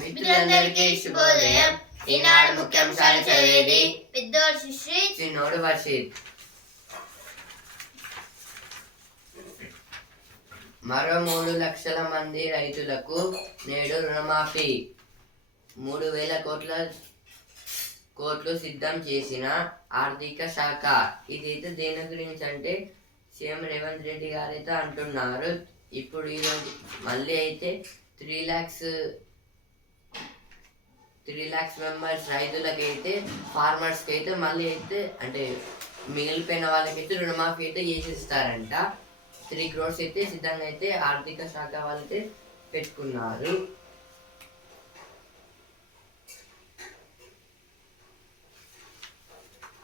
మిత్రులందరికీ శుభోదయం. ఈనాడు ముఖ్యాంశాలు చదివేది పెద్దోడు సుశ్రీత్, చిన్నోడు వర్షిత్. మరో 3 లక్షల మంది రైతులకు నేడు రుణమాఫీ. 3,000 కోట్లు సిద్ధం చేసిన ఆర్థిక శాఖ. ఇదైతే దేని గురించి అంటే సీఎం రేవంత్ రెడ్డి గారు అయితే అంటున్నారు. ఇప్పుడు ఈరోజు మళ్ళీ అయితే 3 lakhs మెంబర్స్ రైతులకైతే, ఫార్మర్స్కి అయితే మళ్ళీ అయితే అంటే మిగిలిపోయిన వాళ్ళకైతే రుణమాఫీ అయితే చేసిస్తారంట. 3 crores అయితే సిద్ధంగా అయితే ఆర్థిక శాఖ వాళ్ళైతే పెట్టుకున్నారు.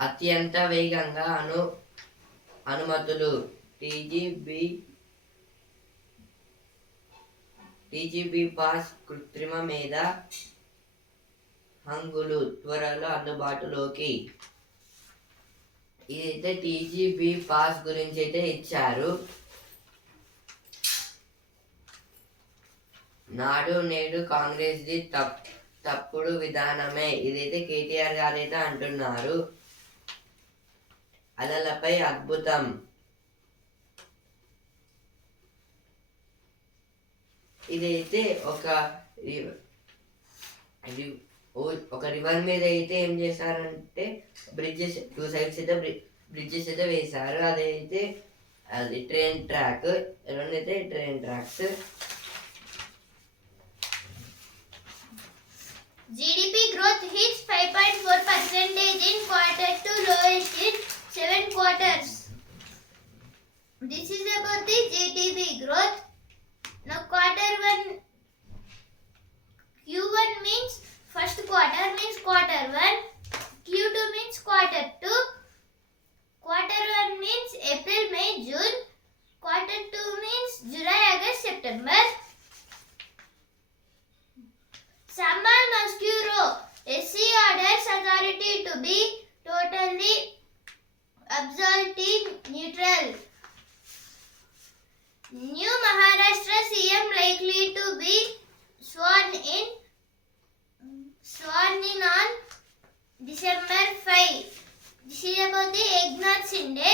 అత్యంత వేగంగా అనుమతులు. టీజీబీ పాస్ కృత్రిమ మీద హంగులు త్వరలో అందుబాటులోకి. ఇదైతే టీజీబీ పాస్ గురించి అయితే ఇచ్చారు. నాడు నేడు కాంగ్రెస్ ది తప్పుడు విధానమే. ఇదైతే కేటీఆర్ గారు అయితే అంటున్నారు. అలలపై అద్భుతం. ఇదైతే ఒక రివర్ మీద అయితే ఏం చేశారంటే బ్రిడ్జెస్ 2 sides అయితే బ్రిడ్జెస్ అయితే వేశారు. అదైతే అది ట్రైన్ ట్రాక్, రెండైతే train tracks. GDP growth hits 5.4% in Q2, lowest in 7 quarters. This is about the GDP growth. Now Q1 means first quarter means Q1, Q2 means Q2, Q1 means April, May, June, Q2 means July, August, September. Sammal Mascuro, SC orders authority to be totally absolutely neutral. New Maharashtra CM likely to be sworn in on December 5. This is about the Eknath Shinde,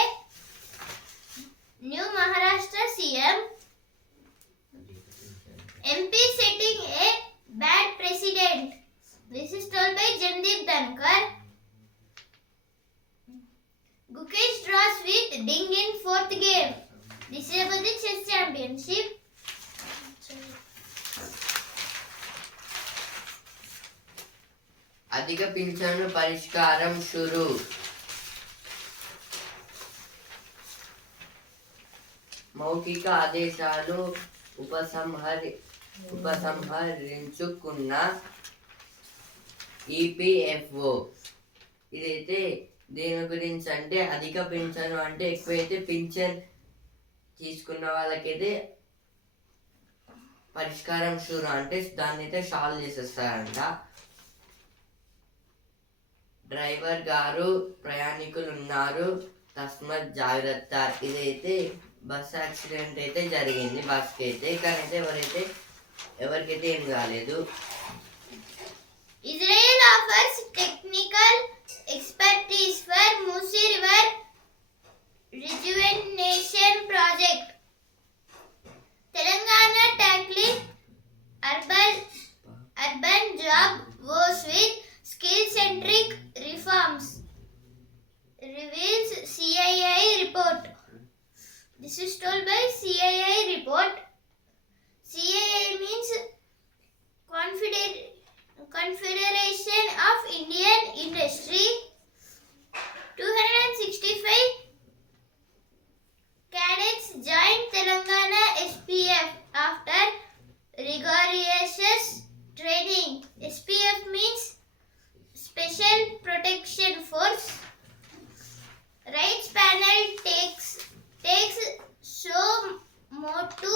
new Maharashtra CM. MP setting a bad precedent. This is told by Jandeep Dhankar. Gukesh draws with Ding in 4th game. This is about the chess championship. అధిక పింఛను పరిష్కారం షురు. మౌఖిక ఆదేశాలు ఉపసంహరించుకున్న EPFO. ఇదైతే దేని గురించి అంటే అధిక పింఛను అంటే ఎక్కువైతే పింఛన్ తీసుకున్న వాళ్ళకైతే పరిష్కారం షూరు అంటే దాన్ని అయితే సాల్వ్ చేసేస్తారంట. డ్రైవర్ గారు ప్రయాణికులు ఉన్నారు, తస్మత్ జాగ్రత్త. ఇదైతే బస్ యాక్సిడెంట్ అయితే జరిగింది బస్కి అయితే, కానీ అయితే ఎవరికైతే ఏం కాలేదు. Israel offers technical expertise for Musi River rejuvenation project. Telangana tackling urban job woes with skill-centric reforms, reveals CII report. This is told by CII report. CII means Confederation of Indian Industry. 265 cadets joined Telangana SPF after rigorous training. SPF means Special Protection Force. Rights panel takes show more to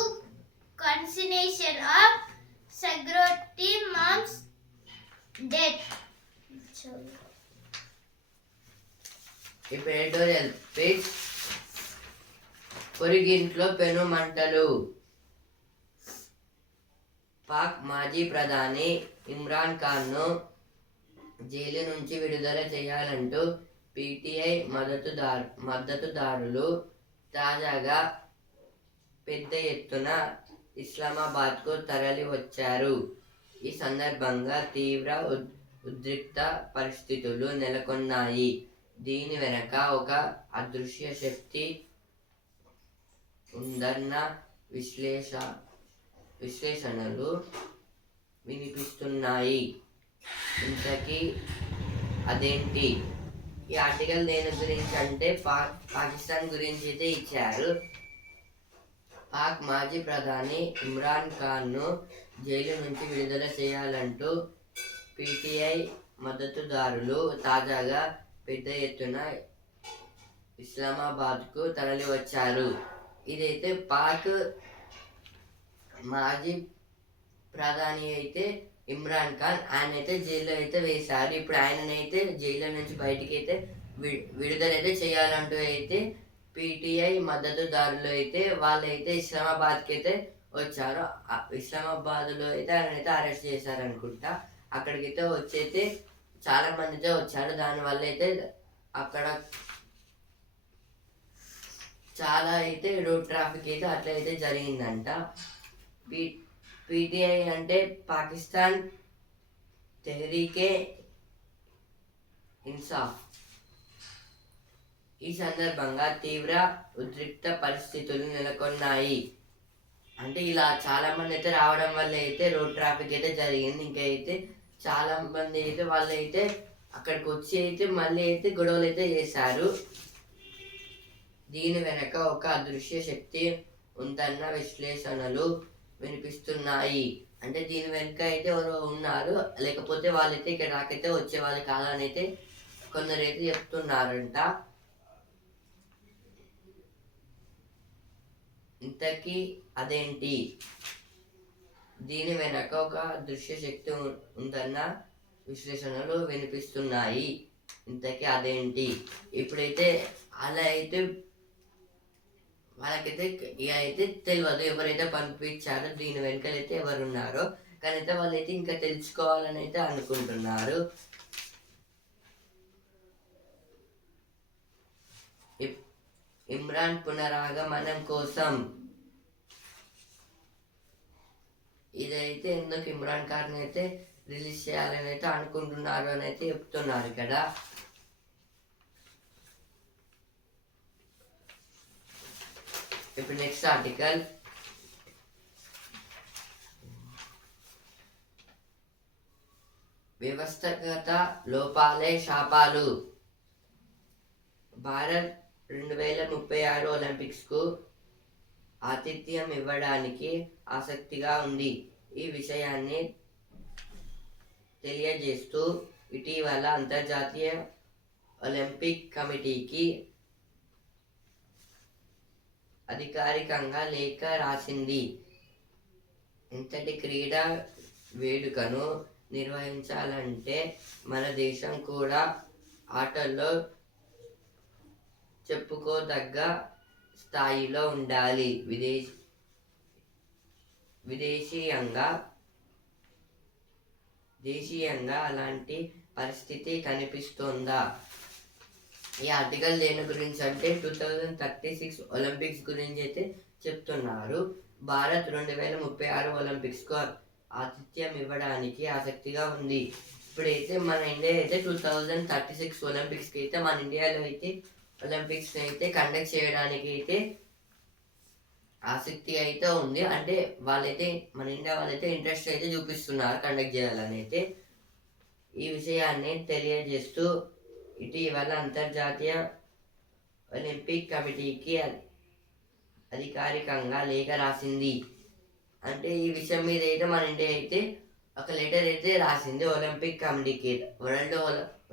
consignation of Sagroti mom's death. ఇప్పుడు editorial page. పొరిగింట్లో పెను మంటలు. పాక్ మాజీ ప్రధాని Imran ఖాన్ను jail నుంచి విడుదల చేయాలంటూ PTI మద్దతుదారులు తాజాగా పెద్ద ఎత్తున ఇస్లామాబాద్కు తరలి వచ్చారు. ఈ సందర్భంగా తీవ్ర ఉద్రిక్త పరిస్థితులు నెలకొన్నాయి. దీని వెనక ఒక అదృశ్య శక్తి ఉందన్న విశ్లేషణలు వినిపిస్తున్నాయి. ఇంతకీ అదేంటి? ఈ ఆర్టికల్ దేని గురించి అంటే పాకిస్తాన్ గురించి అయితే ఇచ్చారు. పాక్ మాజీ ప్రధాని ఇమ్రాన్ ఖాన్ను జైలు నుంచి విడుదల చేయాలంటూ పీటీఐ మద్దతుదారులు తాజాగా పెద్ద ఎత్తున ఇస్లామాబాద్కు తరలి వచ్చారు. ఇదైతే పాక్ మాజీ ప్రధాని అయితే ఇమ్రాన్ ఖాన్, ఆయన అయితే జైల్లో అయితే వేశారు. ఇప్పుడు ఆయననైతే జైల్లో నుంచి బయటికి అయితే విడుదలైతే చేయాలంటూ అయితే పీటీఐ మద్దతుదారులు అయితే వాళ్ళైతే ఇస్లామాబాద్కి అయితే వచ్చారు. ఇస్లామాబాద్లో అయితే ఆయనైతే అరెస్ట్ చేశారనుకుంటా. అక్కడికైతే వచ్చైతే చాలా మందితో వచ్చారు. దానివల్ల అయితే అక్కడ చాలా అయితే రోడ్ ట్రాఫిక్ అయితే అట్లా అయితే జరిగిందంట. పీటీఐ అంటే పాకిస్తాన్ తెహ్రీకే ఇన్సాఫ్. ఈ సందర్భంగా తీవ్ర ఉద్రిక్త పరిస్థితులు నెలకొన్నాయి. అంటే ఇలా చాలా మంది అయితే రావడం వల్ల అయితే రోడ్ ట్రాఫిక్ అయితే జరిగింది. ఇంకా అయితే చాలా మంది అయితే వాళ్ళు అయితే అక్కడికి వచ్చి అయితే మళ్ళీ అయితే గొడవలు అయితే చేశారు. దీని వెనక ఒక అదృశ్య శక్తి ఉందన్న విశ్లేషణలు వినిపిస్తున్నాయి. అంటే దీని వెనక అయితే ఎవరో ఉన్నారు, లేకపోతే వాళ్ళైతే ఇక్కడ నాకైతే వచ్చే వాళ్ళు కాదని అయితే కొందరైతే చెప్తున్నారంట. ఇంతకీ అదేంటి? దీని వెనక ఒక దృశ్య శక్తి ఉందన్న విశ్లేషణలు వినిపిస్తున్నాయి. ఇంతకీ అదేంటి? ఇప్పుడైతే అలా అయితే వాళ్ళకైతే ఇక అయితే తెలియదు ఎవరైతే పంపించారో దీని వెనకలైతే ఎవరున్నారో, కానీ అయితే వాళ్ళైతే ఇంకా తెలుసుకోవాలని అయితే అనుకుంటున్నారు. ఇమ్రాన్ పునరాగమనం కోసం ఇదైతే ఎందుకు ఇమ్రాన్ ఖాన్ అయితే రిలీజ్ చేయాలని అయితే అనుకుంటున్నారు అని అయితే చెప్తున్నారు ఇక్కడ. ఇప్పుడు నెక్స్ట్ ఆర్టికల్, వ్యవస్థగత లోపాలే శాపాలు. భారత్ 2036 ఒలింపిక్స్కు ఆతిథ్యం ఇవ్వడానికి ఆసక్తిగా ఉంది. ఈ విషయాన్ని తెలియజేస్తూ ఇటీవల అంతర్జాతీయ ఒలింపిక్ కమిటీకి అధికారికంగా లేఖ రాసింది. ఇంతటి క్రీడా వేడుకను నిర్వహించాలంటే మన దేశం కూడా ఆటల్లో చెప్పుకోదగ్గ స్థాయిలో ఉండాలి. దేశీయంగా అలాంటి పరిస్థితి కనిపిస్తోందా? ఈ ఆర్టికల్ దేని గురించి అంటే 2036 ఒలింపిక్స్ గురించి అయితే చెప్తున్నారు. భారత్ 2036 ఒలింపిక్స్కు ఆతిథ్యం ఇవ్వడానికి ఆసక్తిగా ఉంది. ఇప్పుడైతే మన ఇండియా అయితే 2036 ఒలింపిక్స్కి అయితే మన ఇండియాలో అయితే ఒలింపిక్స్ అయితే కండక్ట్ చేయడానికి అయితే ఆసక్తి అయితే ఉంది. అంటే వాళ్ళైతే మన ఇండియా వాళ్ళైతే ఇంట్రెస్ట్ అయితే చూపిస్తున్నారు కండక్ట్ చేయాలని అయితే. ఈ విషయాన్ని తెలియజేస్తూ ఇటీవల అంతర్జాతీయ ఒలింపిక్ కమిటీకి అధికారికంగా లేఖ రాసింది. అంటే ఈ విషయం మీద అయితే మన ఇండియా అయితే ఒక లెటర్ అయితే రాసింది ఒలింపిక్ కమిటీకి, వరల్డ్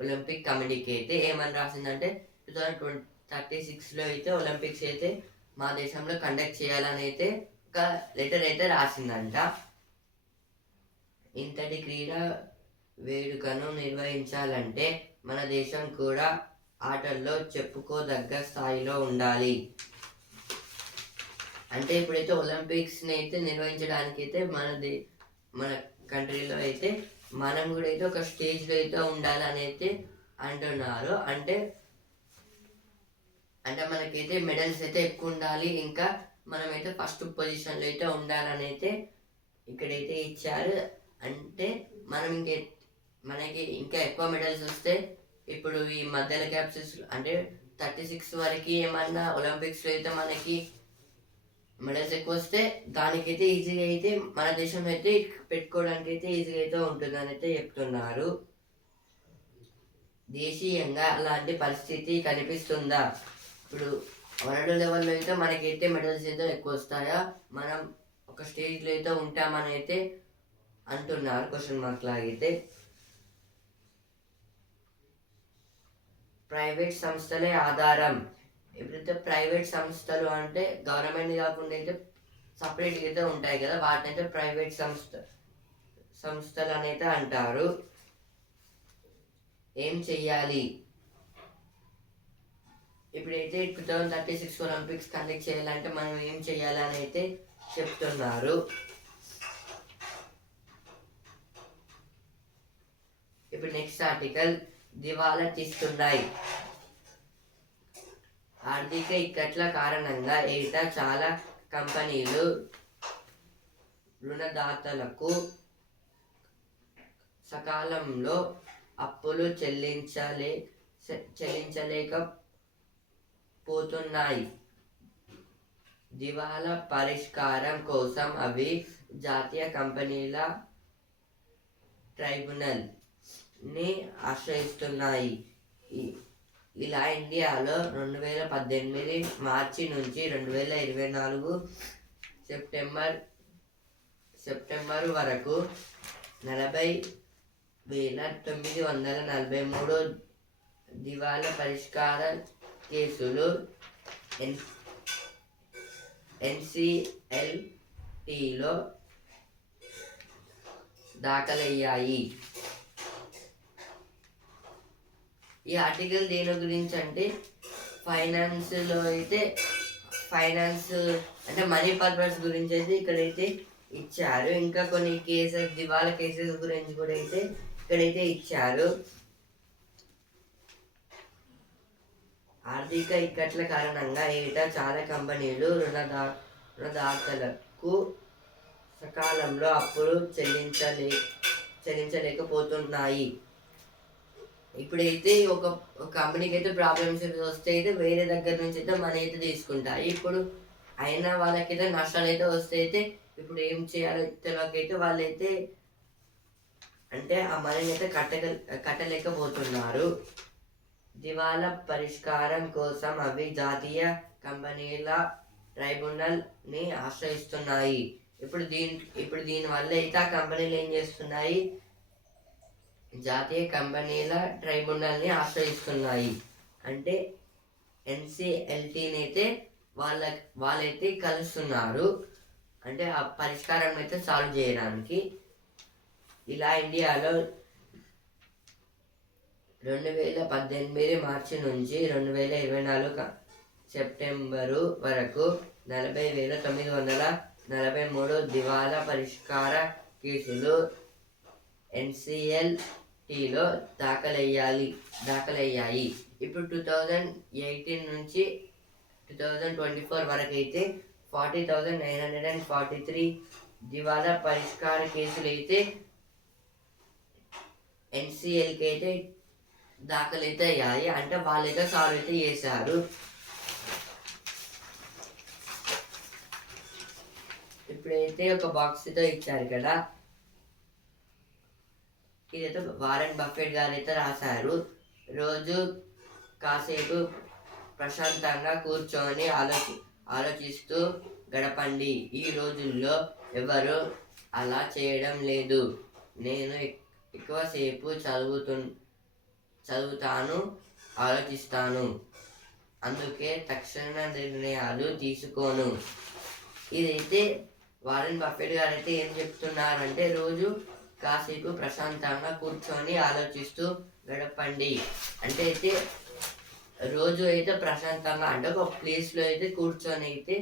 ఒలింపిక్ కమిటీకి అయితే. ఏమని రాసిందంటే 2036లో అయితే ఒలింపిక్స్ అయితే మా దేశంలో కండక్ట్ చేయాలని అయితే ఒక లెటర్ అయితే రాసిందంట. ఇంతటి క్రీడా వేడుకను నిర్వహించాలంటే మన దేశం కూడా ఆటల్లో చెప్పుకోదగ్గ స్థాయిలో ఉండాలి. అంటే ఇప్పుడైతే ఒలింపిక్స్ని అయితే నిర్వహించడానికి అయితే మన కంట్రీలో అయితే మనం కూడా అయితే ఒక స్టేజ్లో అయితే ఉండాలని అయితే అంటున్నారు. అంటే మనకైతే మెడల్స్ అయితే ఎక్కువ ఉండాలి, ఇంకా మనమైతే ఫస్ట్ పొజిషన్లో అయితే ఉండాలని అయితే ఇక్కడైతే ఇచ్చారు. అంటే మనం మనకి ఇంకా ఎక్కువ మెడల్స్ వస్తే ఇప్పుడు ఈ మధ్యలో గ్యాప్స్ అంటే 36 వరకు ఏమన్నా ఒలింపిక్స్లో అయితే మనకి మెడల్స్ ఎక్కువ వస్తే దానికైతే ఈజీగా అయితే మన దేశంలో అయితే పెట్టుకోవడానికి అయితే ఈజీగా అయితే ఉంటుందని అయితే చెప్తున్నారు. దేశీయంగా అలాంటి పరిస్థితి కనిపిస్తుందా? ఇప్పుడు వరల్డ్ లెవెల్లో అయితే మనకైతే మెడల్స్ అయితే ఎక్కువ వస్తాయా, మనం ఒక స్టేజ్లో అయితే ఉంటామని అయితే అంటున్నారు క్వశ్చన్ మార్క్ లాగైతే. ప్రైవేట్ సంస్థలే ఆధారం. ఎప్పుడైతే ప్రైవేట్ సంస్థలు అంటే గవర్నమెంట్ కాకుండా అయితే సపరేట్గా అయితే ఉంటాయి కదా, వాటిని అయితే ప్రైవేట్ సంస్థలు అని అయితే అంటారు. ఏం చెయ్యాలి? ఇప్పుడైతే 2036 ఒలింపిక్స్ కండక్ట్ చేయాలంటే మనం ఏం చెయ్యాలి అని అయితే చెప్తున్నారు. ఇప్పుడు నెక్స్ట్ ఆర్టికల్, దివాలా తీస్తున్నాయి. ఆర్థిక ఇక్కట్ల కారణంగా ఏటా చాలా కంపెనీలు రుణదాతలకు సకాలంలో అప్పులు చెల్లించలేకపోతున్నాయి. దివాలా పరిష్కారం కోసం అవి జాతీయ కంపెనీల ట్రైబ్యునల్ ని ఆశ్రయిస్తున్నాయి. ఇలా ఇండియాలో 2018 మార్చి నుంచి 2024 సెప్టెంబర్ వరకు 40,943 దివాలా పరిష్కార కేసులు NCLTలో దాఖలయ్యాయి. ఈ ఆర్టికల్ దేని గురించి అంటే ఫైనాన్స్ అంటే మనీ పర్పస్ గురించి అయితే ఇక్కడైతే ఇచ్చారు. ఇంకా కొన్ని దివాలా కేసెస్ గురించి కూడా అయితే ఇక్కడైతే ఇచ్చారు. ఆర్థిక ఇక్కట్ల కారణంగా ఏటా చాలా కంపెనీలు రుణదాతలకు సకాలంలో అప్పులు చెల్లించలేకపోతున్నాయి. ఇప్పుడైతే ఒక కంపెనీకి అయితే ప్రాబ్లమ్స్ వస్తే అయితే వేరే దగ్గర నుంచి అయితే మనీ అయితే తీసుకుంటాయి. ఇప్పుడు అయినా వాళ్ళకైతే నష్టాలు అయితే వస్తే అయితే ఇప్పుడు ఏం చేయాలో తెలియకైతే వాళ్ళైతే అంటే ఆ మనీని అయితే కట్టలేకపోతున్నారు. దివాలా పరిష్కారం కోసం అవి జాతీయ కంపెనీల ట్రైబ్యునల్ ని ఆశ్రయిస్తున్నాయి. ఇప్పుడు దీని వల్ల అయితే ఆ కంపెనీలు ఏం చేస్తున్నాయి, జాతీయ కంపెనీల ట్రైబ్యునల్ ని ఆశ్రయిస్తున్నాయి. అంటే NCLTని అయితే వాళ్ళైతే కలుస్తున్నారు, అంటే ఆ పరిష్కారం అయితే సాల్వ్ చేయడానికి. ఇలా ఇండియాలో 2018 మార్చి నుంచి 2024 సెప్టెంబరు వరకు 40,943 దివాలా పరిష్కార కేసులు NCLTలో దాఖలయ్యాయి. ఇప్పుడు 2018 నుంచి 2024 వరకు అయితే 40,943 దివాలా పరిష్కార కేసులు అయితే NCLకి అయితే దాఖలైతే అయ్యాయి. అంటే వాళ్ళైతే సాల్వ్ అయితే చేశారు. ఇప్పుడైతే ఒక బాక్స్ తో ఇచ్చారు కదా, ఇదైతే వారెన్ బఫెట్ గారు అయితే రాశారు. రోజు కాసేపు ప్రశాంతంగా కూర్చొని ఆలోచిస్తూ గడపండి. ఈ రోజుల్లో ఎవరు అలా చేయడం లేదు. నేను ఎక్కువసేపు చదువుతాను, ఆలోచిస్తాను, అందుకే తక్షణ నిర్ణయాలు తీసుకోను. ఇదైతే వారెన్ బఫెట్ గారు అయితే ఏం చెప్తున్నారంటే రోజు కాసేపు ప్రశాంతంగా కూర్చొని ఆలోచిస్తూ గడపండి. అంటే అయితే రోజు అయితే ప్రశాంతంగా అంటే ఒక ప్లేస్లో అయితే కూర్చొని అయితే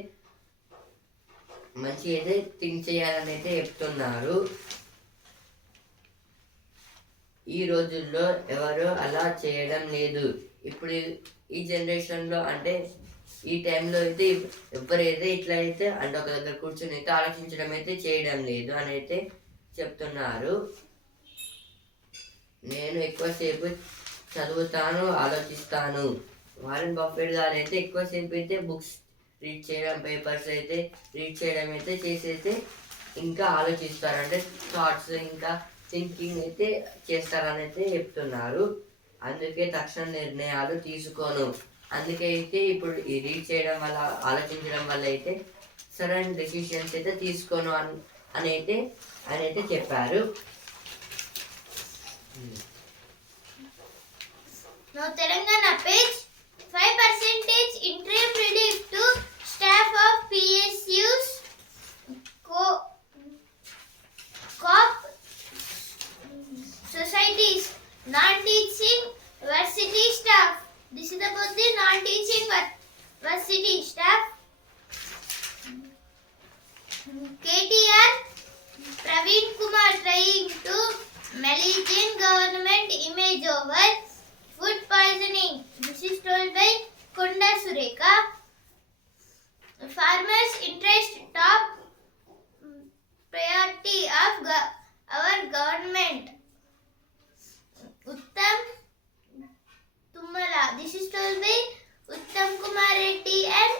మంచిగా అయితే థింక్ చేయాలని అయితే చెప్తున్నారు. ఈ రోజుల్లో ఎవరు అలా చేయడం లేదు. ఇప్పుడు ఈ జనరేషన్లో అంటే ఈ టైంలో అయితే ఎవరైతే ఇట్లా అయితే అంటే ఒక దగ్గర కూర్చొని అయితే ఆలోచించడం అయితే చేయడం లేదు అని అయితే చెప్తున్నారు. నేను ఎక్కువసేపు చదువుతాను, ఆలోచిస్తాను. వారెన్ బఫెట్ గారు అయితే ఎక్కువసేపు అయితే బుక్స్ రీడ్ చేయడం, పేపర్స్ అయితే రీడ్ చేయడం అయితే చేసైతే ఇంకా ఆలోచిస్తారు, అంటే థాట్స్ ఇంకా థింకింగ్ అయితే చేస్తారని అయితే చెప్తున్నారు. అందుకే తక్షణ నిర్ణయాలు తీసుకోను. అందుకే అయితే ఇప్పుడు ఈ రీడ్ చేయడం వల్ల, ఆలోచించడం వల్ల అయితే సడన్ డెసిషన్స్ అయితే తీసుకోను అని అయితే ఆయన అయితే చెప్పారు. Now Telangana page 5% interim relief to staff of PSUs COP societies, non-teaching varsity staff. This is about the non-teaching varsity staff. KTR Praveen Kumar trying to malign government image over food poisoning. This is told by Konda Sureka. Farmers' interest top priority of our government. Uttam Tumala. This is told by Uttam Kumar Reddy and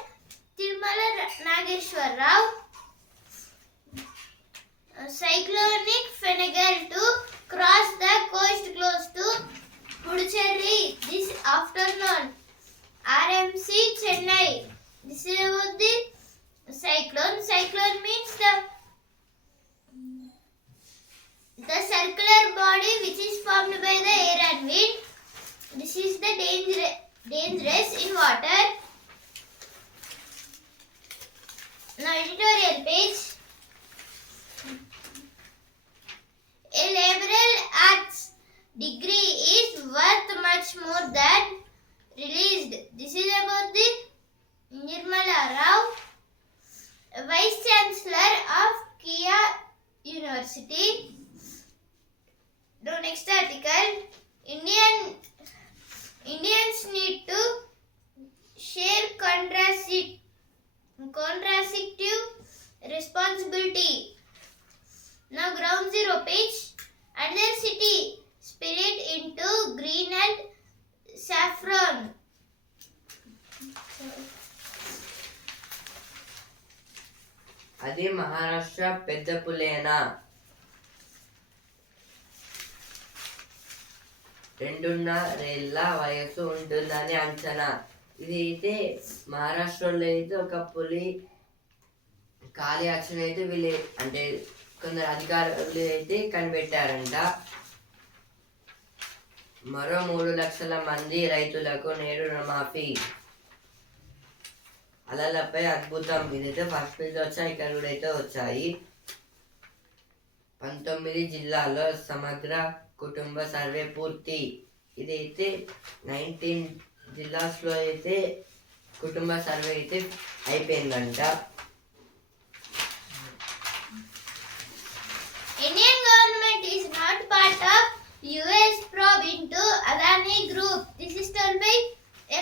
Tirumala Nageshwar Rao. Cyclonic Fenegal to cross the coast close to Puducherry this afternoon. RMC Chennai. This is about the cyclone. Cyclone means the circular body which is formed by the air and wind. This is the dangerous in water. Now editorial page. A liberal arts degree is worth much more than released. This is about the Nirmala Rao, Vice Chancellor of Kia University. Now next article. Indians need to share contraceptive responsibility. Now ground zero page. Another city spirit into green and saffron. అది మహారాష్ట్ర పెద్దపులేనా. 2.5 వయసు ఉంటుందని అంచనా. ఇది అయితే మహారాష్ట్రలో అయితే ఒక పులి ఖాళీ యాక్షన్ అయితే వీళ్ళు అంటే కొందరు అధికారులు అయితే కనిపెట్టారంట. మరో 3 లక్షల మంది రైతులకు నేడు రుణమాఫీ. అలలపై అద్భుతం. ఇదైతే ఫస్ట్ పేజ్ వచ్చాయి, ఇక్కడ కూడా అయితే వచ్చాయి. 19 జిల్లాల్లో సమగ్ర కుటుంబ సర్వే పూర్తి. ఇదైతే 19 జిల్లాస్లో అయితే కుటుంబ సర్వే అయితే అయిపోయిందంట. Indian government is not part of US probe into Adani Group. This is told by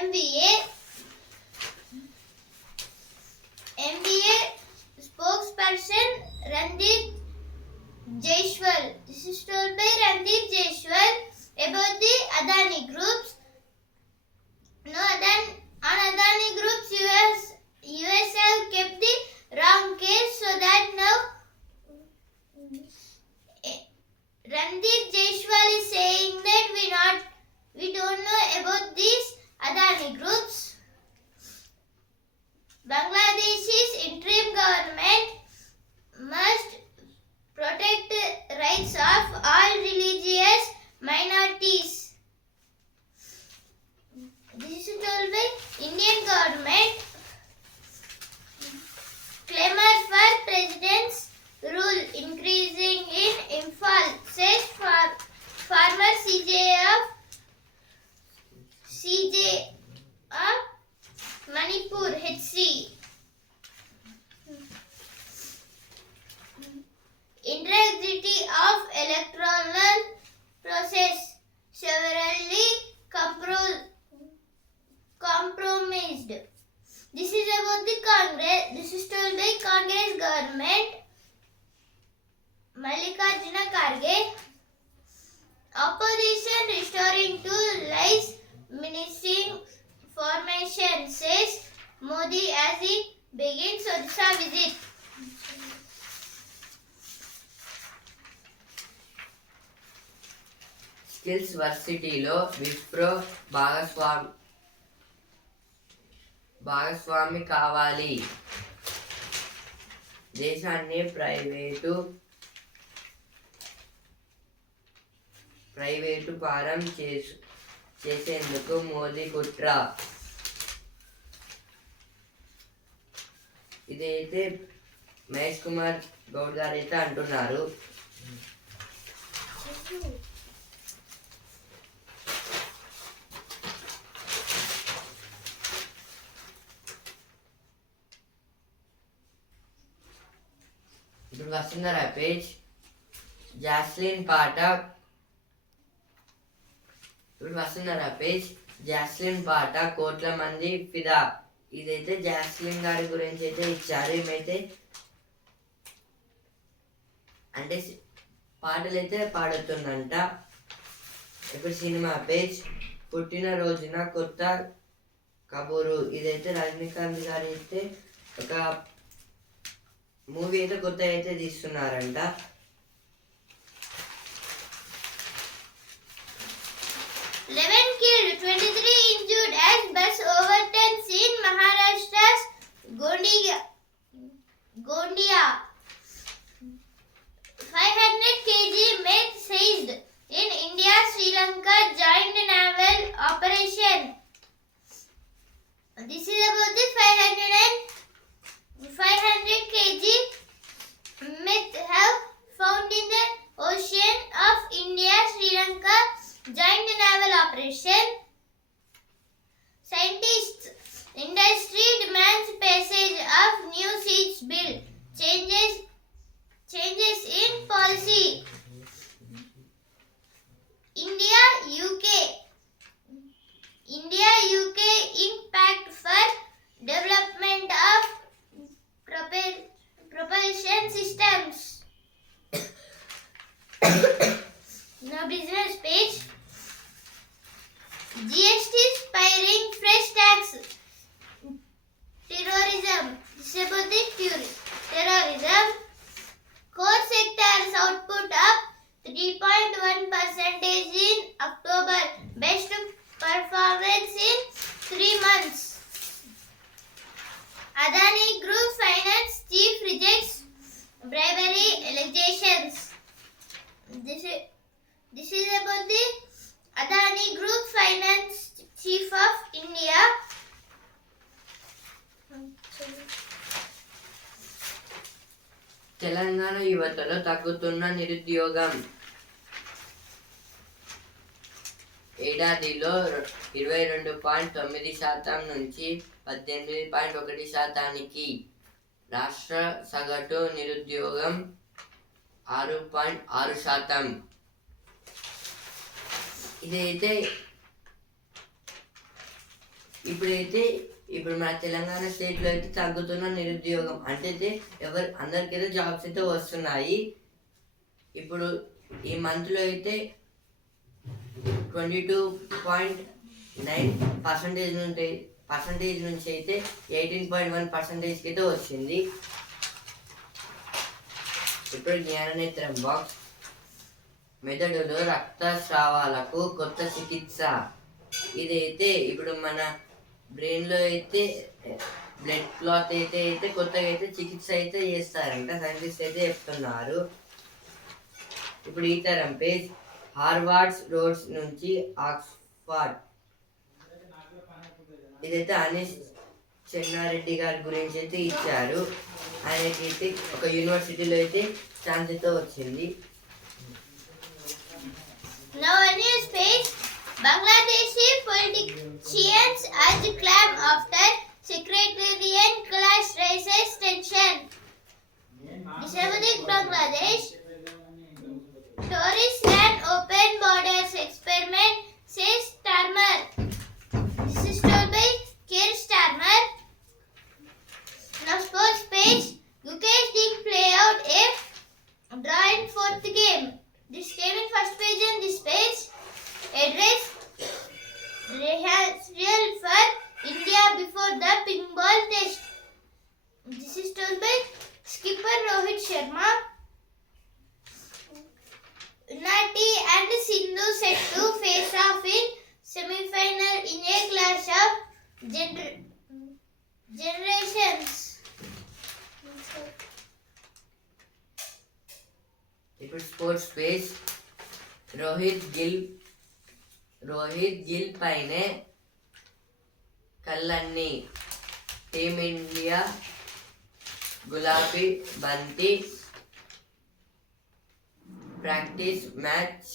MBA spokesperson Randeep Jaiswal. This is told by Randeep Jaiswal about the Adani Groups. On Adani Groups, US have kept the wrong case, so that now Randeep Jaiswal is saying that we don't know about these Adani Groups. Bangladesh's interim government must protect rights of all religious minorities. This is told by Indian government. Clamor for president's rule increasing in Imphal, says former CJ of Manipur HC. Integrity of electoral process. operation, says Modi as he begins Odisha visit. Skills వర్సిటీలో విప్రో భాగస్వామి కావాలి. దేశాన్ని private పారం చేసేందుకు మోదీ కుట్ర. ఇదైతే మహేష్ కుమార్ గౌడ్ గారు అయితే అంటున్నారు. ఇప్పుడు వస్తుందా పేజ్ జాస్లిన్ పాట కోట్ల మంది ఫిదా. ఇదైతే జాస్లిన్ గారి గురించి అయితే ఇచ్చారు. ఏమైతే అంటే పాటలు అయితే పాడుతుందంట. ఇప్పుడు సినిమా పేజ్ పుట్టినరోజున కొత్త కబూరు. ఇదైతే రజనీకాంత్ గారు అయితే ఒక మూవీ అయితే కొత్త అయితే తీస్తున్నారంట. Killed, 23 injured as bus overturns in Maharashtra's Gondia. 500 kg meth seized in India-Sri Lanka joint naval operation. This is about the 500 kg meth have found in the ocean of India-Sri Lanka joint naval operation. Scientists, industry demands passage of new seats bill. Changes in policy. India UK impact for development of propulsion systems. Now business page. GST spiraling fresh tax. Terrorism. This is about the terrorism. Core sectors output up 3.1% in October. Best performance in 3 months. Adani Group Finance Chief rejects bribery allegations. This is about the Adani Group Finance Chief of India. Telangana యువతలో తగ్గుతున్న నిరుద్యోగం. ఏడాదిలో 22.9% నుంచి 18.1%. రాష్ట్ర సగటు నిరుద్యోగం 6.6%. ఇదైతే ఇప్పుడు మన తెలంగాణ స్టేట్లో అయితే తగ్గుతున్న నిరుద్యోగం అంటే అందరికైతే జాబ్స్ అయితే వస్తున్నాయి. ఇప్పుడు ఈ మంత్లో అయితే 22.9% నుంచి అయితే 18.1% అయితే వచ్చింది. ఇప్పుడు జ్ఞాననేత్రం బాక్స్. మెదడులో రక్తస్రావాలకు కొత్త చికిత్స. ఇదైతే ఇప్పుడు మన బ్రెయిన్లో అయితే బ్లడ్ క్లాత్ అయితే కొత్తగా అయితే చికిత్స అయితే చేస్తారంట, సైంటిస్ట్ అయితే చెప్తున్నారు. ఇప్పుడు ఈ తరం పేజ్ హార్వర్డ్ రోడ్స్ నుంచి ఆక్స్ఫర్డ్. ఇదైతే అనీష్ చెన్నారెడ్డి గారి గురించి అయితే ఇచ్చారు. ఆయనకైతే ఒక యూనివర్సిటీలో అయితే ఛాన్స్ అయితే వచ్చింది. Now a news page. Bangladeshi politicians urge calm after sectarian clash raises tension. Islamic Bangladesh. Tourist land open borders experiment, says Starmer. This is told by Keir Starmer. Now sports page. Gukesh didn't play out a draw in fourth game. This came in first page and this page. Address rehearsal for India Rohit Gill పైనే కళ్ళన్నీ. Team India గులాబీ బంతి practice match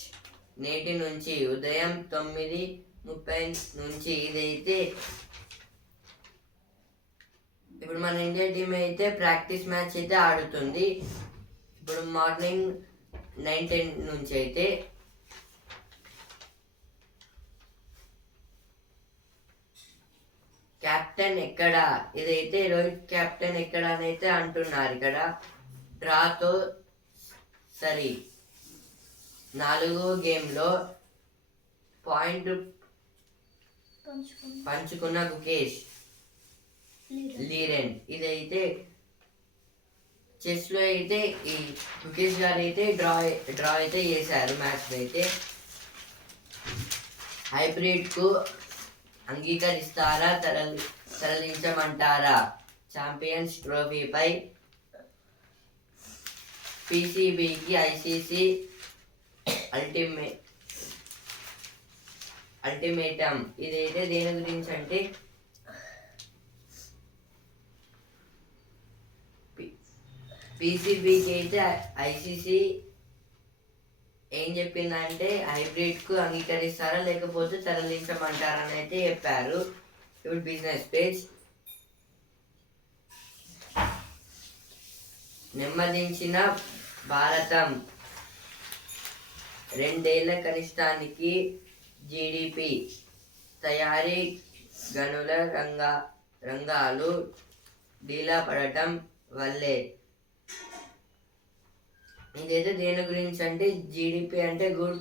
నేటి నుంచి ఉదయం 9:30 నుంచి. ఇదైతే ఇప్పుడు మన ఇండియా టీం అయితే ప్రాక్టీస్ మ్యాచ్ అయితే ఆడుతుంది. ఇప్పుడు మార్నింగ్ 9:10 నుంచి అయితే. కెప్టెన్ ఎక్కడ? ఇదైతే రోహిత్ కెప్టెన్ ఎక్కడ అని అయితే అంటున్నారు ఇక్కడ. డ్రాతో సరి 4వ గేమ్లో పాయింట్ పంచుకున్న గుకేష్ లీరెన్. ఇదైతే చెస్ లో అయితే ఈ గుకేష్ గారు అయితే డ్రా అయితే చేశారు మ్యాచ్ అయితే. హైబ్రిడ్ కు అంగీకరిస్తారా, తరలించమంటారా? ఛాంపియన్స్ ట్రోఫీపై పీసీబీకి ఐసీసీ అల్టిమేటం. ఇదైతే దేని గురించి అంటే పీసీబీకి అయితే ఐసీసీ ఏం చెప్పిందంటే హైబ్రిడ్ కు అంగీకరిస్తారా లేకపోతే తరలించమంటారా అని అయితే చెప్పారు. ఇప్పుడు బిజినెస్ పేజ్. నెమ్మదించిన భారతం 2 ఏళ్ల కనిష్టానికి జీడిపి. తయారీ గనుల రంగాలు డీలా పడటం వల్లే. ఇదైతే దేని గురించి అంటే జీడిపి అంటే గుడ్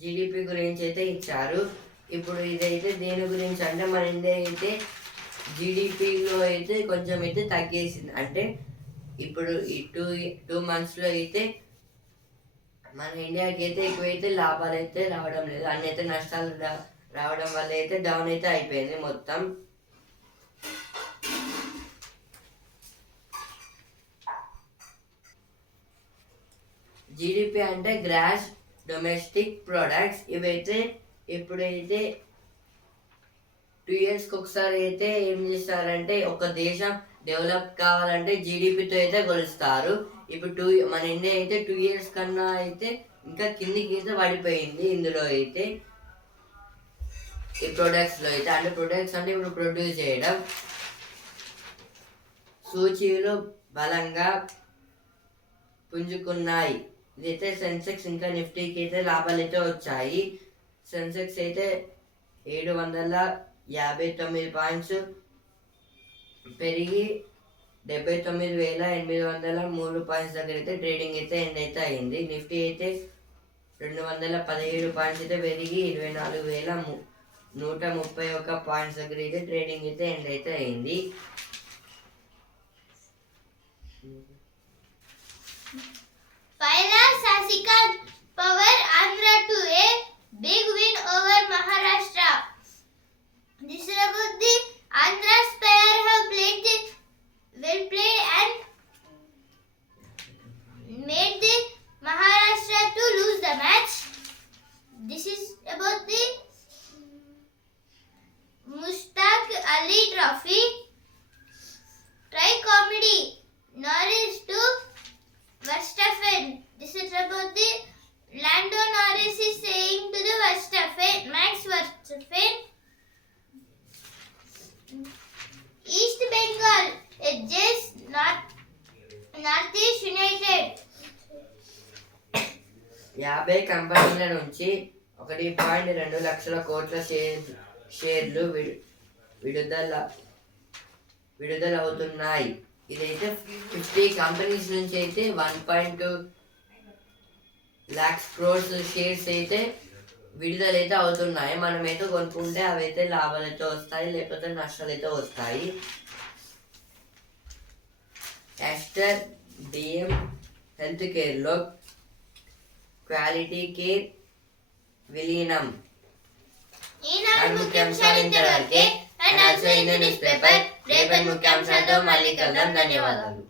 జీడిపి గురించి అయితే ఇచ్చారు. ఇప్పుడు ఇదైతే దేని గురించి అంటే మన ఇండియా అయితే జీడిపిలో అయితే కొంచెం అయితే తగ్గేసింది. అంటే ఇప్పుడు ఈ 2 monthsలో అయితే మన ఇండియాకి అయితే ఎక్కువైతే లాభాలు అయితే రావడం లేదు. అన్ని అయితే నష్టాలు రావడం వల్ల అయితే డౌన్ అయితే అయిపోయింది మొత్తం. జీడిపి అంటే గ్రాస్ డొమెస్టిక్ ప్రొడక్ట్స్. ఇవైతే ఇప్పుడైతే 2 yearsకి ఒకసారి అయితే ఏం చేస్తారంటే ఒక దేశం డెవలప్ కావాలంటే జీడిపితో అయితే కొలుస్తారు. ఇప్పుడు మన ఇండియా అయితే 2 years కన్నా అయితే ఇంకా కిందికి అయితే పడిపోయింది. ఇందులో అయితే ఈ ప్రొడక్ట్స్లో అయితే అంటే ప్రొడక్ట్స్ అంటే ఇప్పుడు ప్రొడ్యూస్ చేయడం. సూచీలు బలంగా పుంజుకున్నాయి. ఇదైతే సెన్సెక్స్ ఇంకా నిఫ్టీకి అయితే లాభాలు అయితే వచ్చాయి. సెన్సెక్స్ అయితే 759 పాయింట్స్ పెరిగి 79,803 పాయింట్స్ దగ్గర అయితే ట్రేడింగ్ అయితే ఎండ్ అయితే అయింది. నిఫ్టీ అయితే 217 పాయింట్స్ అయితే పెరిగి 24,131 పాయింట్స్ దగ్గర అయితే ట్రేడింగ్ అయితే ఎండ్ అయితే అయింది. Kailash Sasikanth power Andhra to a big win over Maharashtra. This is about the Andhra's player have played well played and made the Maharashtra to lose the match. This is about the Mushtaq Ali Trophy. Try comedy. Norris to Verstappen. This is about the Lando Norris is saying to the Max Verstappen. East Bengal edges Northeast United. 50 కంపెనీల నుంచి 1.2 లక్షల కోట్ల షేర్లు విడుదలవుతున్నాయి. ఇదైతే 50 companies నుంచి అయితే 1.2 lakhs crores shares అయితే విడుదలైతే అవుతున్నాయి. మనమైతే కొనుక్కుంటే అవైతే లాభాలు అయితే వస్తాయి, లేకపోతే నష్టాలు అయితే వస్తాయి. యాస్టర్ డిఎం హెల్త్ కేర్లో క్వాలిటీ కేర్ విలీనం. ముఖ్యాంశాలు ఇంతవరకే. And also in the news paper. రేపటి ముఖ్యాంశాలతో మళ్ళీ కలుద్దాం. ధన్యవాదాలు.